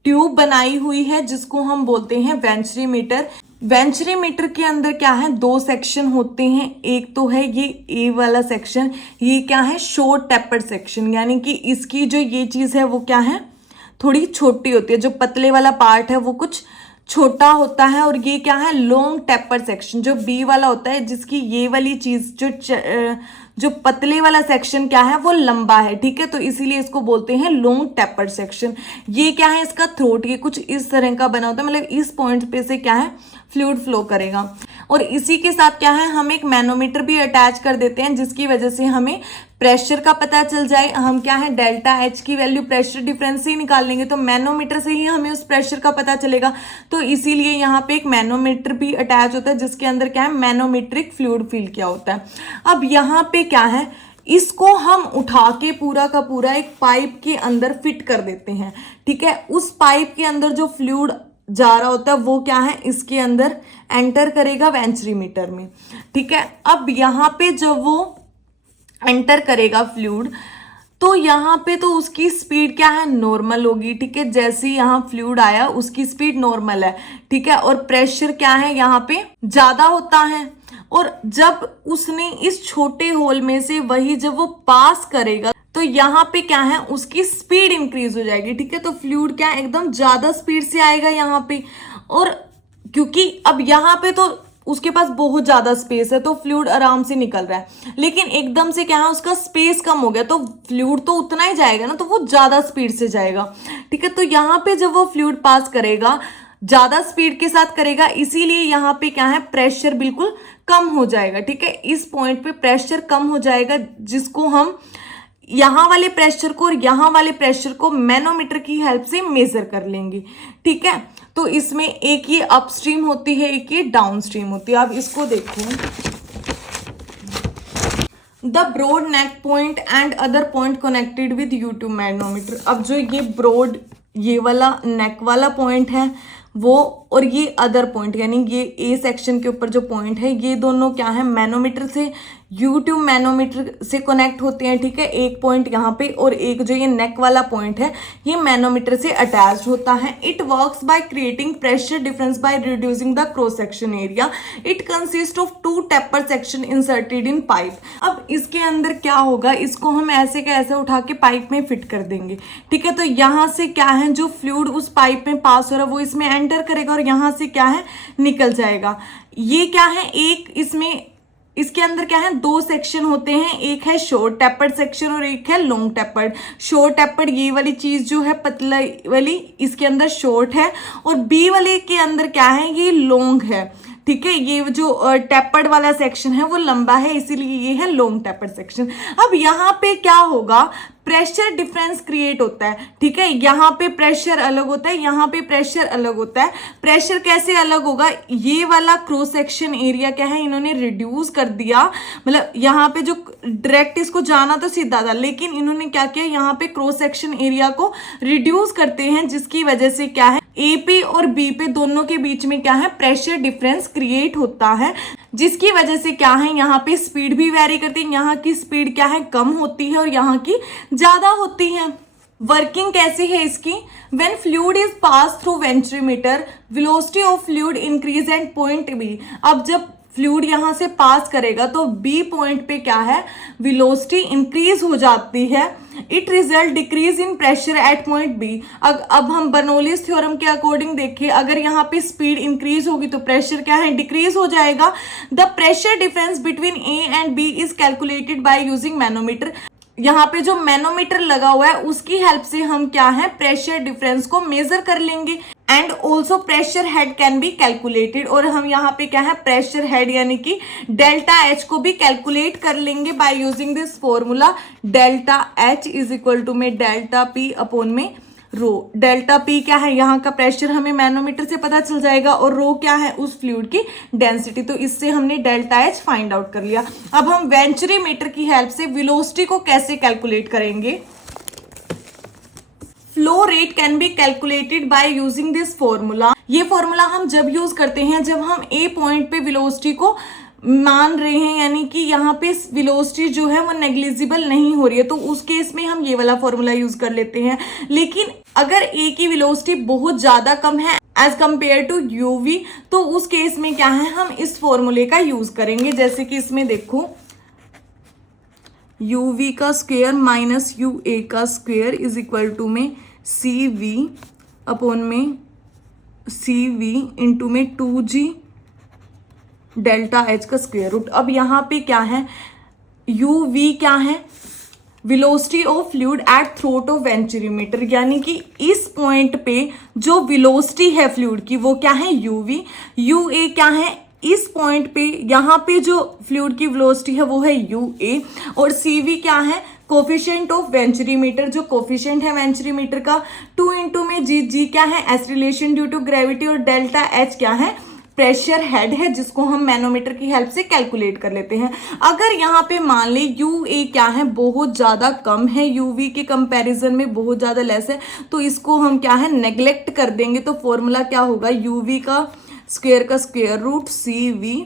ट्यूब बनाई हुई है जिसको हम बोलते हैं वेंचुरीमीटर। वेंचुरीमीटर के अंदर क्या है, दो सेक्शन होते हैं। एक तो है ये ए वाला सेक्शन, ये क्या है, शॉर्ट टेपर्ड सेक्शन, यानी कि इसकी जो ये चीज है वो क्या है, थोड़ी छोटी होती है। जो पतले वाला पार्ट है वो कुछ छोटा होता है। और ये क्या है, लॉन्ग टेपर सेक्शन, जो बी वाला होता है, जिसकी ये वाली चीज जो पतले वाला सेक्शन क्या है वो लंबा है। ठीक है, तो इसीलिए इसको बोलते हैं लॉन्ग टेपर सेक्शन। ये क्या है, इसका थ्रोट ये कुछ इस तरह का बना होता है, मतलब इस पॉइंट पे से क्या है, फ्लूइड फ्लो करेगा। और इसी के साथ क्या है, हम एक मैनोमीटर भी अटैच कर देते हैं, जिसकी वजह से हमें प्रेशर का पता चल जाए। हम क्या है, डेल्टा एच की वैल्यू प्रेशर डिफरेंस से ही निकाल लेंगे, तो मैनोमीटर से ही हमें उस प्रेशर का पता चलेगा। तो इसीलिए यहाँ पे एक मैनोमीटर भी अटैच होता है, जिसके अंदर क्या है, मैनोमेट्रिक फ्लूइड फील किया होता है। अब यहाँ पे क्या है, इसको हम उठा के पूरा का पूरा एक पाइप के अंदर फिट कर देते हैं। ठीक है, उस पाइप के अंदर जो फ्लूइड जा रहा होता है वो क्या है, इसके अंदर एंटर करेगा वेंचुरीमीटर में। ठीक है, अब यहाँ पे जब वो एंटर करेगा फ्लूइड, तो यहाँ पे तो उसकी स्पीड क्या है, नॉर्मल होगी। ठीक है, जैसे यहाँ फ्लूइड आया उसकी स्पीड नॉर्मल है। ठीक है, और प्रेशर क्या है, यहाँ पे ज्यादा होता है। और जब उसने इस छोटे होल में से वही जब वो पास करेगा, तो यहाँ पे क्या है, उसकी स्पीड इंक्रीज हो जाएगी। ठीक है, तो फ्लूइड क्या है, एकदम ज्यादा स्पीड से आएगा यहाँ पे। और क्योंकि अब यहाँ पे तो उसके पास बहुत ज्यादा स्पेस है, तो फ्लूइड आराम से निकल रहा है। लेकिन एकदम से क्या है, उसका स्पेस कम हो गया, तो फ्लूइड तो उतना ही जाएगा ना, तो वो ज्यादा स्पीड से जाएगा। ठीक है, तो यहाँ पे जब वो फ्लूइड पास करेगा, ज्यादा स्पीड के साथ करेगा, इसीलिए यहाँ पे क्या है, प्रेशर बिल्कुल कम हो जाएगा। ठीक है, इस पॉइंट पे प्रेशर कम हो जाएगा, जिसको हम यहाँ वाले प्रेशर को और यहाँ वाले प्रेशर को मैनोमीटर की हेल्प से मेजर कर लेंगे। ठीक है, तो इसमें एक ये अपस्ट्रीम होती है, एक ये डाउनस्ट्रीम होती है। अब इसको देखो, the broad neck point and other point connected with U2 manometer. अब जो ये ब्रॉड, ये वाला नेक वाला पॉइंट है वो, और ये अदर पॉइंट यानी ये ए सेक्शन के ऊपर जो पॉइंट है, ये दोनों क्या है, मैनोमीटर से U2 मैनोमीटर से कनेक्ट होते हैं। ठीक है, एक पॉइंट यहाँ पे और एक जो ये नेक वाला पॉइंट है ये मैनोमीटर से अटैच होता है। It works by creating pressure difference by reducing the cross section area. It consist of 2 taper section inserted in pipe. अब इसके अंदर क्या होगा, इसको हम ऐसे का ऐसे उठा के पाइप में फिट कर देंगे। ठीक है, तो यहाँ से क्या है, जो फ्लूइड उस पाइप में पास हो रहा है वो इसमें एंटर करेगा और यहाँ से क्या है, निकल जाएगा। ये क्या है, एक इसमें, इसके अंदर क्या है, 2 सेक्शन होते हैं, एक है शॉर्ट टेपर्ड सेक्शन और एक है लॉन्ग टेपर्ड। शॉर्ट टेपर्ड ये वाली चीज जो है पतला वाली, इसके अंदर शॉर्ट है, और बी वाले के अंदर क्या है, ये लॉन्ग है। ठीक है, ये जो टेपर्ड वाला सेक्शन है वो लंबा है, इसीलिए ये है लॉन्ग टेपर्ड सेक्शन। अब यहाँ पे क्या होगा, प्रेशर डिफरेंस क्रिएट होता है। ठीक है, यहाँ पे प्रेशर अलग होता है, यहाँ पे प्रेशर अलग होता है। प्रेशर कैसे अलग होगा, ये वाला क्रॉस सेक्शन एरिया क्या है, इन्होंने रिड्यूस कर दिया। मतलब यहाँ पे जो डायरेक्ट इसको जाना तो सीधा था, लेकिन इन्होंने क्या किया, यहाँ पे क्रॉस सेक्शन एरिया को रिड्यूस करते हैं, जिसकी वजह से क्या है, AP और BP दोनों के बीच में क्या है, प्रेशर डिफरेंस क्रिएट होता है, जिसकी वजह से क्या है, यहाँ पे स्पीड भी वेरी करती है। यहाँ की स्पीड क्या है, कम होती है और यहाँ की ज्यादा होती है। वर्किंग कैसी है इसकी, when fluid is pass through venturimeter velocity of fluid increase at point B। अब जब फ्लूइड यहाँ से पास करेगा तो B पॉइंट पे क्या है, वेलोसिटी इंक्रीज हो जाती है। It result decrease in pressure at point B। अब हम बर्नौलीज थ्योरम के अकॉर्डिंग देखें, अगर यहाँ पे स्पीड इंक्रीज होगी तो प्रेशर क्या है, डिक्रीज हो जाएगा। The pressure difference between A and B is calculated by using manometer. यहाँ पे जो मैनोमीटर लगा हुआ है उसकी हेल्प से हम क्या है, प्रेशर डिफरेंस को मेजर कर लेंगे। And also pressure head can be calculated, और हम यहाँ पे क्या है, प्रेशर हेड यानी कि डेल्टा H को भी कैलकुलेट कर लेंगे by using this formula. Delta H is equal to में डेल्टा P अपॉन में रो। डेल्टा P क्या है, यहाँ का प्रेशर हमें मैनोमीटर से पता चल जाएगा, और रो क्या है, उस फ्लूइड की डेंसिटी। तो इससे हमने डेल्टा H फाइंड आउट कर लिया। अब हम वेंचुरीमीटर की हेल्प से वेलोसिटी को कैसे कैलकुलेट करेंगे। Flow rate can be calculated by using this formula. ये फॉर्मूला हम जब यूज करते हैं जब हम A पॉइंट पे वेलोसिटी को मान रहे हैं, यानी कि यहाँ पे वेलोसिटी जो है वो नेग्लिजिबल नहीं हो रही है, तो उस केस में हम ये वाला फॉर्मूला यूज कर लेते हैं। लेकिन अगर A की वेलोसिटी बहुत ज्यादा कम है एज कंपेयर टू UV, तो उस केस में क्या है, हम इस फॉर्मूले का यूज करेंगे। जैसे कि इसमें देखो, UV का स्क्वायर माइनस UA का स्क्वायर इज इक्वल टू में CV अपॉन में CV इंटू में 2G डेल्टा H का स्क्वायर रूट। अब यहाँ पे क्या है, UV क्या है, velocity of fluid at throat of venturi meter, यानी कि इस पॉइंट पे जो वेलोसिटी है फ्लूइड की वो क्या है, UV। UA क्या है, इस पॉइंट पे यहाँ पे जो फ्लूइड की वेलोसिटी है वो है UA, और CV क्या है, कोफिशिएंट ऑफ वेंचुरीमीटर, जो कोफिशिएंट है वेंचुरीमीटर का, 2 इंटू में G क्या है, एसिलेशन ड्यू टू ग्रेविटी, और डेल्टा H क्या है, प्रेशर हेड है, जिसको हम मैनोमीटर की हेल्प से कैलकुलेट कर लेते हैं। अगर यहाँ पे मान ले UA क्या है, बहुत ज़्यादा कम है, UV के कंपैरिजन में बहुत ज़्यादा लेस है, तो इसको हम क्या है, नेग्लेक्ट कर देंगे। तो फॉर्मूला क्या होगा, UV का square root CV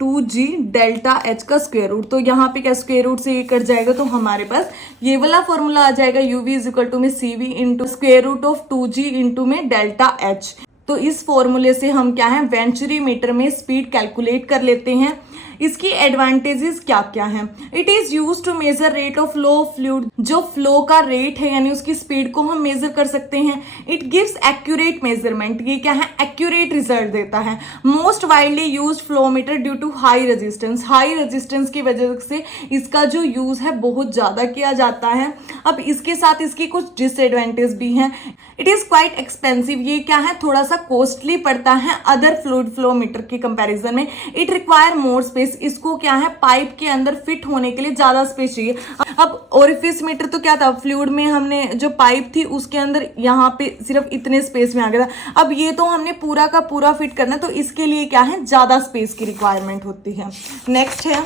2G delta H का स्क्वायर रूट। तो यहाँ पे क्या, स्क्वायर रूट से ये कट जाएगा, तो हमारे पास ये वाला फॉर्मूला आ जाएगा, UV इज इक्वल टू में CV into square root of 2G into में डेल्टा H। तो इस फॉर्मूले से हम क्या है, वेंचुरीमीटर में स्पीड कैलकुलेट कर लेते हैं। इसकी एडवांटेजेस क्या क्या हैं, it is use to measure rate of flow of fluid, जो फ्लो का रेट है यानी उसकी स्पीड को हम मेजर कर सकते हैं। इट गिव्स एक्यूरेट मेजरमेंट, ये क्या है, एक्यूरेट रिजल्ट देता है। Most widely use flowmeter due to high resistance की वजह से इसका जो यूज है बहुत ज्यादा किया जाता है। अब इसके साथ इसकी कुछ डिसएडवांटेज भी हैं। इट इज क्वाइट एक्सपेंसिव, ये क्या है, थोड़ा सा कॉस्टली पड़ता है अदर फ्लूइड फ्लोमीटर के कंपैरिजन में। इट रिक्वायर मोर स्पेस, इसको क्या है पाइप के अंदर फिट होने के लिए ज्यादा स्पेस चाहिए। अब ओरिफिस मीटर तो क्या था, फ्लूइड में हमने जो पाइप थी उसके अंदर यहाँ पे सिर्फ इतने स्पेस में आ गया था। अब ये तो हमने पूरा का पूरा फिट करना है, तो इसके लिए क्या है ज्यादा स्पेस की रिक्वायरमेंट होती है। नेक्स्ट है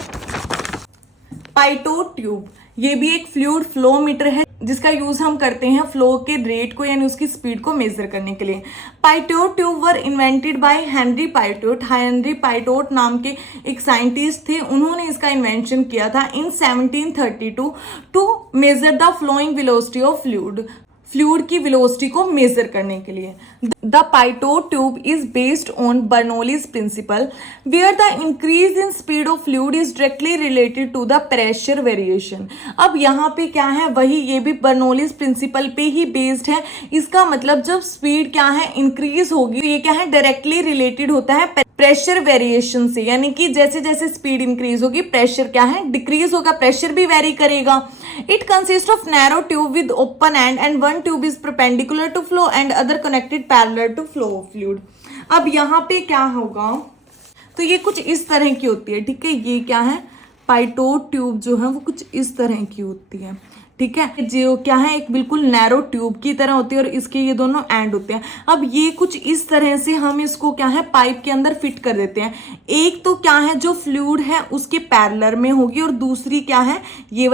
पाइटोट ट्यूब। ये भी एक फ्लूइड फ्लो मीटर है जिसका यूज हम करते हैं फ्लो के रेट को यानी उसकी स्पीड को मेजर करने के लिए। Pitot tube were invented by Henry Pitot. Henry Pitot नाम के एक साइंटिस्ट थे, उन्होंने इसका इन्वेंशन किया था in 1732 to measure the flowing velocity of fluid की वेलोसिटी को मेजर करने के लिए। The pitot tube is based on Bernoulli's principle where the increase in speed of fluid is directly related to the pressure variation. अब यहाँ पे क्या है वही, ये भी बर्नौलीज प्रिंसिपल पे ही बेस्ड है। इसका मतलब जब स्पीड क्या है इंक्रीज होगी तो ये क्या है डायरेक्टली रिलेटेड होता है प्रेशर वेरिएशन से, यानी कि जैसे जैसे स्पीड इंक्रीज होगी प्रेशर क्या है डिक्रीज होगा, प्रेशर भी वेरी करेगा। It consist of narrow tube with open end and one tube is perpendicular to flow and other connected parallel to flow of fluid. अब यहाँ पे क्या होगा, तो ये कुछ इस तरह की होती है, ठीक है। ये क्या है पाइटोट ट्यूब जो है वो कुछ इस तरह की होती है, ठीक है। जो क्या है एक बिल्कुल नैरो ट्यूब की तरह होती है और इसके ये दोनों एंड होते हैं। अब ये कुछ इस तरह से हम इसको क्या है पाइप के अंदर फिट कर देते हैं। एक तो क्या है जो फ्लूइड है उसके पैरेलल में होगी और दूसरी क्या है ये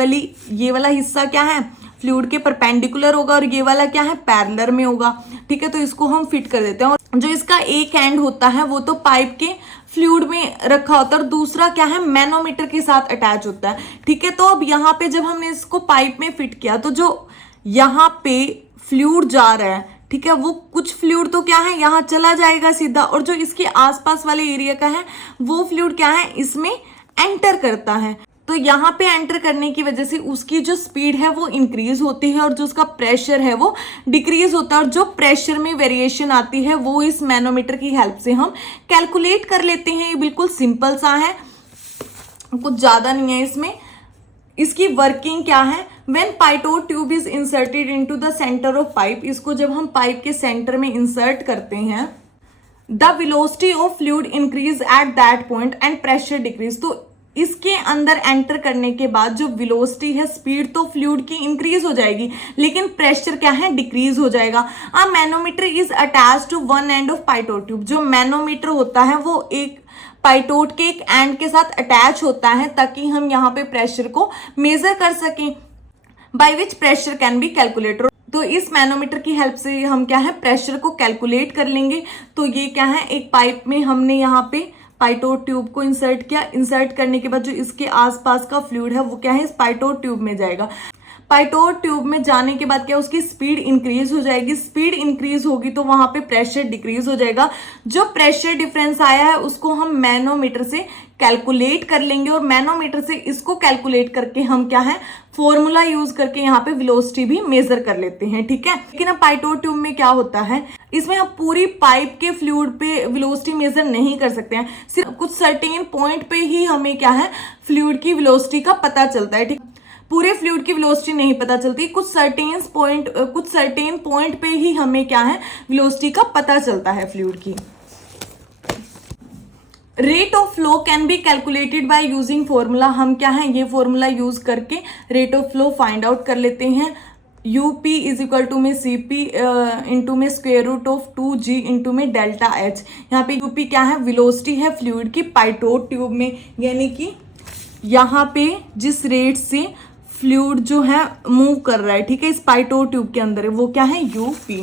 वाला हिस्सा क्या है फ्लूइड के परपेंडिकुलर होगा और ये वाला क्या है पैरेलल में होगा, ठीक है। तो इसको हम फिट कर देते हैं और जो इसका एक एंड होता है वो तो पाइप के फ्लूइड में रखा होता है और दूसरा क्या है मैनोमीटर के साथ अटैच होता है, ठीक है। तो अब यहाँ पे जब हमने इसको पाइप में फिट किया तो जो यहाँ पे फ्लूइड जा रहा है, ठीक है, वो कुछ फ्लूइड तो क्या है यहाँ चला जाएगा सीधा और जो इसके आसपास वाले एरिया का है वो फ्लूइड क्या है इसमें एंटर करता है। तो यहाँ पे एंटर करने की वजह से उसकी जो स्पीड है वो इंक्रीज होती है और जो उसका प्रेशर है वो डिक्रीज होता है और जो प्रेशर में वेरिएशन आती है वो इस मैनोमीटर की हेल्प से हम कैलकुलेट कर लेते हैं। ये बिल्कुल सिंपल सा है, कुछ ज्यादा नहीं है इसमें। इसकी वर्किंग क्या है, when pitot tube is inserted into the centre of pipe, इसको जब हम पाइप के सेंटर में इंसर्ट करते हैं the velocity of fluid increase at that point and pressure decrease. तो इसके अंदर एंटर करने के बाद जो वेलोसिटी है स्पीड तो फ्लूइड की इंक्रीज हो जाएगी लेकिन प्रेशर क्या है डिक्रीज हो जाएगा। A manometer is attached to one end of pitot tube. जो मैनोमीटर होता है वो एक पाइटोट के एक एंड के साथ अटैच होता है ताकि हम यहाँ पे प्रेशर को मेजर कर सकें, by which pressure can be calculated. तो इस मैनोमीटर की हेल्प से हम क्या है प्रेशर को कैलकुलेट कर लेंगे। तो ये क्या है एक पाइप में हमने यहाँ पे पाइटोट ट्यूब को इंसर्ट किया, इंसर्ट करने के बाद जो इसके आसपास का फ्लूइड है वो क्या है इस पाइटोट ट्यूब में जाएगा। पाइटोट ट्यूब में जाने के बाद क्या उसकी स्पीड इंक्रीज हो जाएगी, स्पीड इंक्रीज होगी तो वहां पे प्रेशर डिक्रीज हो जाएगा। जो प्रेशर डिफरेंस आया है उसको हम मैनोमीटर से कैलकुलेट कर लेंगे और मैनोमीटर से इसको कैलकुलेट करके हम क्या है फॉर्मूला यूज करके यहाँ पे वेलोसिटी भी मेजर कर लेते हैं, ठीक है। लेकिन अब पाइटोट ट्यूब में क्या होता है, इसमें हम पूरी पाइप के फ्लूइड पे वेलोसिटी मेजर नहीं कर सकते हैं, सिर्फ कुछ सर्टेन पॉइंट पे ही हमें क्या है फ्लूइड की वेलोसिटी का पता चलता है, ठीक। पूरे फ्लूइड की वेलोसिटी नहीं पता चलती, कुछ सर्टेन पॉइंट पे ही हमें क्या है वेलोसिटी का पता चलता है फ्लूइड की। Rate of flow can be calculated by using formula. हम क्या है ये फॉर्मूला यूज करके rate of flow find out कर लेते हैं। UP इज इक्वल टू में CP इंटू में square root of 2G into में डेल्टा H। यहाँ पे UP क्या है वेलोसिटी है फ्लूइड की पाइटोट ट्यूब में, यानी कि यहाँ पे जिस रेट से फ्लूइड जो है मूव कर रहा है, ठीक है, इस पाइटोट ट्यूब के अंदर है वो क्या है UP।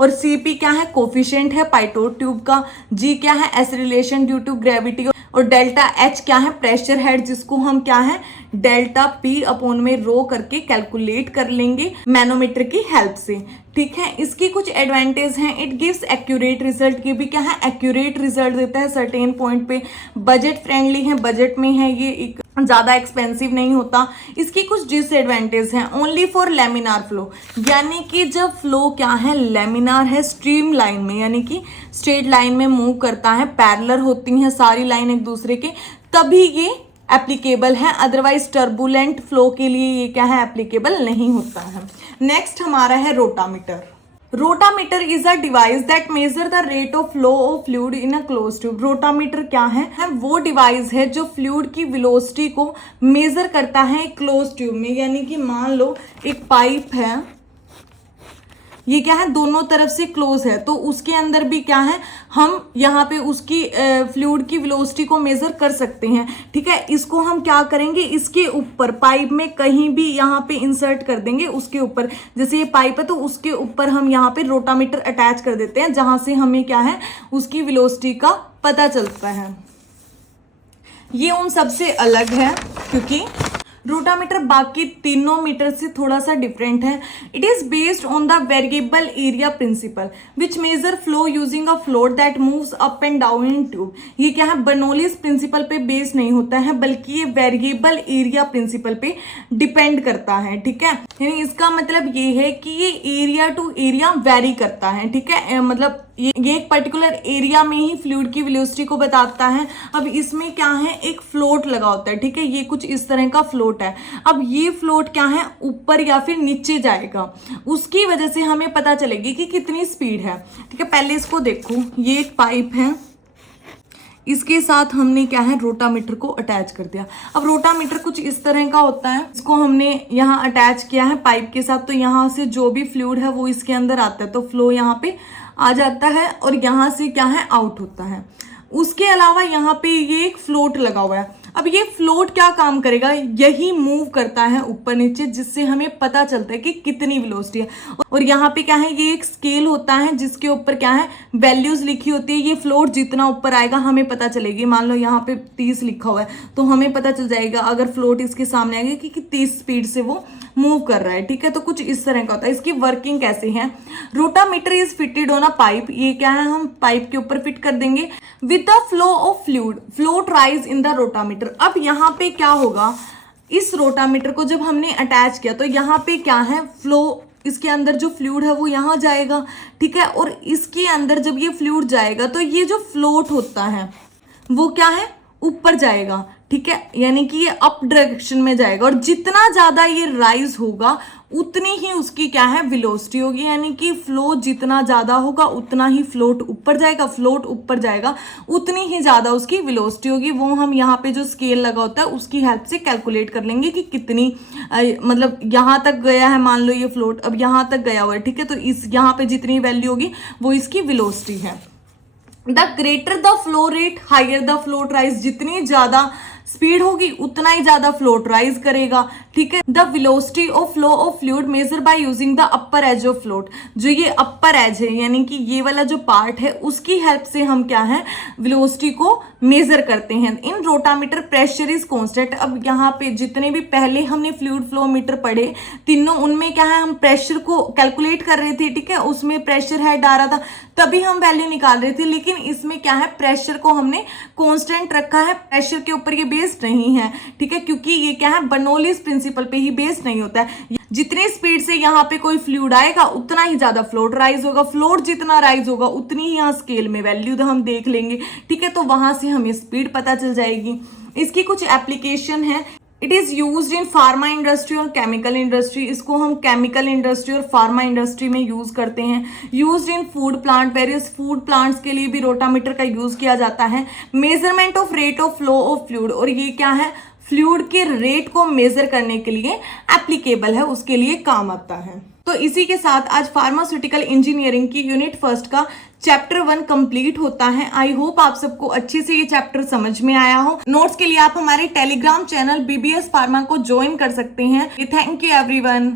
और CP क्या है कोफिशिएंट है पाइटोट ट्यूब का, G क्या है एसिलेशन ड्यू टू ग्रेविटी और डेल्टा H क्या है प्रेशर हेड जिसको हम क्या है डेल्टा P अपॉन में रो करके कैलकुलेट कर लेंगे मैनोमीटर की हेल्प से, ठीक है। इसकी कुछ एडवांटेज हैं, इट गिव्स एक्यूरेट रिजल्ट। ये भी क्या है एक्यूरेट रिजल्ट देता है सर्टेन पॉइंट पे, बजट फ्रेंडली है, बजट में है, ये ज्यादा एक्सपेंसिव नहीं होता। इसकी कुछ डिसएडवांटेज हैं, ओनली फॉर लेमिनार फ्लो, यानी कि जब फ्लो क्या है लेमिनार है स्ट्रीम लाइन में यानी कि स्ट्रेट लाइन में मूव करता है, पैरेलल होती हैं सारी लाइन एक दूसरे के, तभी ये एप्लीकेबल है, अदरवाइज टर्बुलेंट फ्लो के लिए ये क्या है एप्लीकेबल नहीं होता है। नेक्स्ट हमारा है rotameter. Rotameter is a device that major the rate of flow of fluid in a close tube. Rotameter क्या है वो डिवाइस है जो फ्लूइड की वेलोसिटी को मेजर करता है क्लोज ट्यूब में। यानी कि मान लो एक पाइप है, ये क्या है दोनों तरफ से क्लोज है, तो उसके अंदर भी क्या है हम यहाँ पे उसकी फ्लूइड की वेलोसिटी को मेजर कर सकते हैं। ठीक है, इसको हम क्या करेंगे, इसके ऊपर पाइप में कहीं भी यहाँ पे इंसर्ट कर देंगे उसके ऊपर। जैसे ये पाइप है तो उसके ऊपर हम यहाँ पे रोटामीटर अटैच कर देते हैं, जहां से हमें क्या है उसकी वेलोसिटी का पता चलता है। ये उन सबसे अलग है क्योंकि रोटामीटर बाकी तीनों मीटर से थोड़ा सा डिफरेंट है। It is based on the variable area principle which measure flow using a float that moves up and down in tube. ये क्या है बर्नौलीज प्रिंसिपल पे बेस्ड नहीं होता है, बल्कि ये वेरिएबल एरिया प्रिंसिपल पे डिपेंड करता है। ठीक है, यानी इसका मतलब ये है कि ये एरिया टू एरिया वेरी करता है। ठीक है, मतलब ये एक पर्टिकुलर एरिया में ही फ्लूइड की वेलोसिटी को बताता है। अब इसमें क्या है एक फ्लोट लगा होता है। ठीक है, ये कुछ इस तरह का फ्लोट है। अब ये फ्लोट क्या है ऊपर या फिर नीचे जाएगा, उसकी वजह से हमें पता चलेगी कि कितनी स्पीड है। ठीक है, पहले इसको देखो, ये एक पाइप है, इसके साथ हमने क्या है रोटामीटर को अटैच कर दिया। अब रोटामीटर कुछ इस तरह का होता है, इसको हमने यहाँ अटैच किया है पाइप के साथ, तो यहाँ से जो भी फ्लूइड है वो इसके अंदर आता है, तो फ्लो यहाँ पे आ जाता है और यहाँ से क्या है आउट होता है। उसके अलावा यहाँ पे ये एक फ्लोट लगा हुआ है। अब ये फ्लोट क्या काम करेगा, यही मूव करता है ऊपर नीचे, जिससे हमें पता चलता है कि कितनी वेलोसिटी है। और यहाँ पे क्या है ये एक स्केल होता है जिसके ऊपर क्या है वैल्यूज लिखी होती है। ये फ्लोट जितना ऊपर आएगा हमें पता चलेगी। मान लो यहाँ पे 30 लिखा हुआ है तो हमें पता चल जाएगा अगर फ्लोट इसके सामने आएगा कि 30 स्पीड से वो मूव कर रहा है। ठीक है, तो कुछ इस तरह का होता है। इसकी वर्किंग कैसे है, rotameter is fitted on a pipe. ये क्या है हम पाइप के ऊपर फिट कर देंगे with the flow of fluid float rise in the rotameter. अब यहाँ पे क्या होगा, इस रोटामीटर को जब हमने अटैच किया तो यहाँ पे क्या है फ्लो, इसके अंदर जो फ्लूइड है वो यहाँ जाएगा। ठीक है, और इसके अंदर जब ये फ्लूइड जाएगा तो ये जो फ्लोट होता है वो क्या है ऊपर जाएगा। ठीक है, यानी कि ये अप डायरेक्शन में जाएगा और जितना ज्यादा ये राइज होगा उतनी ही उसकी क्या है वेलोसिटी होगी। यानी कि फ्लो जितना ज्यादा होगा उतना ही फ्लोट ऊपर जाएगा, फ्लोट ऊपर जाएगा उतनी ही ज्यादा उसकी वेलोसिटी होगी। वो हम यहाँ पे जो स्केल लगा होता है उसकी हेल्प से कैलकुलेट कर लेंगे कि कितनी मतलब यहाँ तक गया है, मान लो ये फ्लोट अब यहाँ तक गया हुआ है। ठीक है, तो इस यहाँ पे जितनी वैल्यू होगी वो इसकी वेलोसिटी है। The greater the flow rate higher the float rise. जितनी ज्यादा स्पीड होगी उतना ही ज्यादा फ्लोट राइज करेगा। ठीक है, the velocity of flow of fluid measure by using the upper as of float. जो ये अपर एज है यानी कि ये वाला जो पार्ट है उसकी हेल्प से हम क्या है वेलोसिटी को मेजर करते हैं। इन रोटामीटर प्रेशर इज कांस्टेंट। अब यहाँ पे जितने भी पहले हमने फ्लूइड फ्लो मीटर पढ़े तीनों, उनमें क्या है हम प्रेशर को कैलकुलेट कर रहे थे। ठीक है, उसमें प्रेशर हेड आ रहा था तभी हम वैल्यू निकाल रहे थे, लेकिन इसमें क्या है प्रेशर को हमने कांस्टेंट रखा है, प्रेशर के ऊपर ये बेस्ड नहीं है। ठीक है, क्योंकि ये क्या है बर्नौलीज प्रिंसिपल पे ही बेस्ड नहीं होता है। जितनी स्पीड से यहाँ पे कोई फ्लूइड आएगा उतना ही ज्यादा फ्लोट राइज होगा, फ्लोट जितना राइज होगा उतनी ही यहाँ स्केल में वैल्यू तो हम देख लेंगे। ठीक है, तो वहां से हमें स्पीड पता चल जाएगी। इसकी कुछ एप्लीकेशन है। It is use in pharma industry और केमिकल इंडस्ट्री। इसको हम केमिकल इंडस्ट्री और फार्मा इंडस्ट्री में यूज करते हैं। Use in food plant, various food plants के लिए भी रोटामीटर का यूज किया जाता है। Measurement of rate of flow of fluid, और ये क्या है फ्लूइड के रेट को मेजर करने के लिए एप्लीकेबल है, उसके लिए काम आता है। तो इसी के साथ आज फार्मास्यूटिकल इंजीनियरिंग की यूनिट फर्स्ट का चैप्टर 1 कंप्लीट होता है। आई होप आप सबको अच्छे से ये चैप्टर समझ में आया हो। नोट्स के लिए आप हमारे टेलीग्राम चैनल BBS फार्मा को ज्वाइन कर सकते हैं। Thank you everyone.